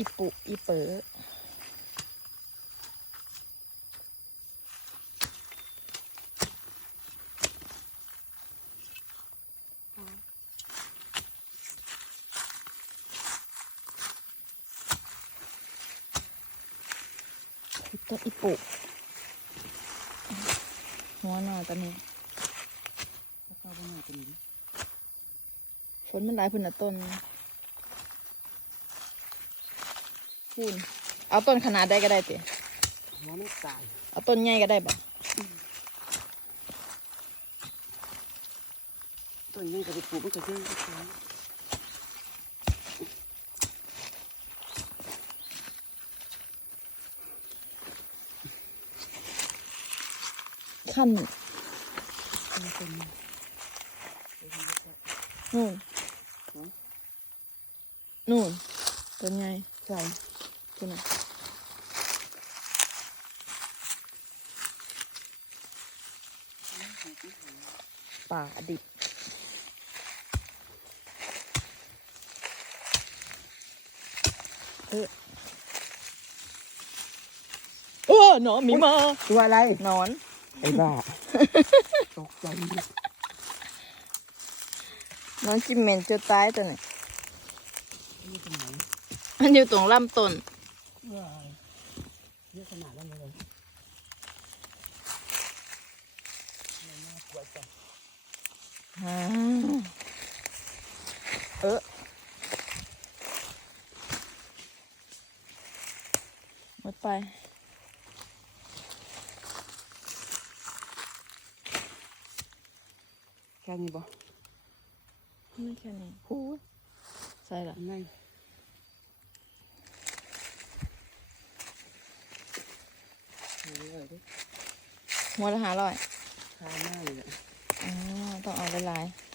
อีปุอีเป๋อต้นอีปุหัวหน่อตอนนี้ก็เข้าไปหน้าตัวนี้ฝนมันหลายพื้นน่ะต้น พูนเอาต้นขนาดได้ก็ได้ติหัวมันตายเอาต้นใหญ่ก็ได้บ่ต้นนี้ก็ไปปลูกมันก็เยอะก็ตายขั้นมันเป็นนู่นนู่นต้นใหญ่ใช่ คุณน่ะป่าดิบเออโอ้หนอนมีมาตัวอะไร หนอน ไอ้บ้า ตกใจหนอนจิมเมนจะตายตัวไหนนี่เป็นไหน มันอยู่ตรงลำต้น ว้ายเยอะขนาดนั้นเลยน่ากลัวจัง อ่า เออหมดไปแค่นี้บ่ไม่แค่นี้พูดใส่ละไงโอ้ยดิหัวละห้าร้อยคาหน้าเลย อะอ๋อต้องเอาหลายๆ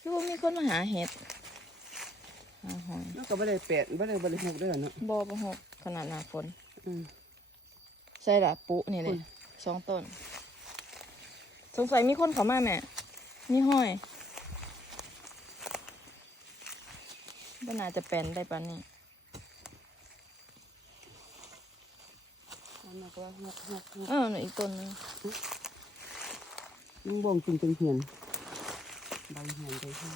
คือว่ามีคนมาหาเห็ดหาหอยแล้วก็ไม่ได้เป็ดไม่ได้บริหกด้วยเนาะบอประหกขนาดหนาฝนอืมใช่ละปุนี่เลยอุ้ยสองต้น สงสัยมีคนเขามาแม่มีห้อยก็น่าจะเป็นได้ปาน มันบอกว่าหกหกหกเออหนูอีกต้นหนึงมึงบ่งจริงเป็นเหียนใบเหียนใบห้า